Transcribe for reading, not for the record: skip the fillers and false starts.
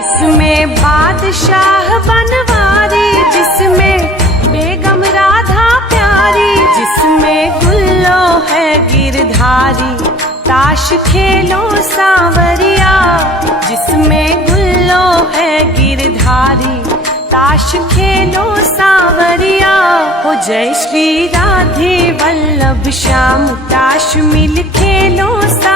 जिसमें बादशाह बनवारी, जिसमें बेगम राधा प्यारी, जिसमें गुल्लो है गिरधारी, ताश खेलो सांवरिया। जिसमें गुल्लो है गिरधारी, ताश खेलो सांवरिया। हो जय श्री राधे वल्लभ श्याम, ताश मिल खेलो सांवरिया।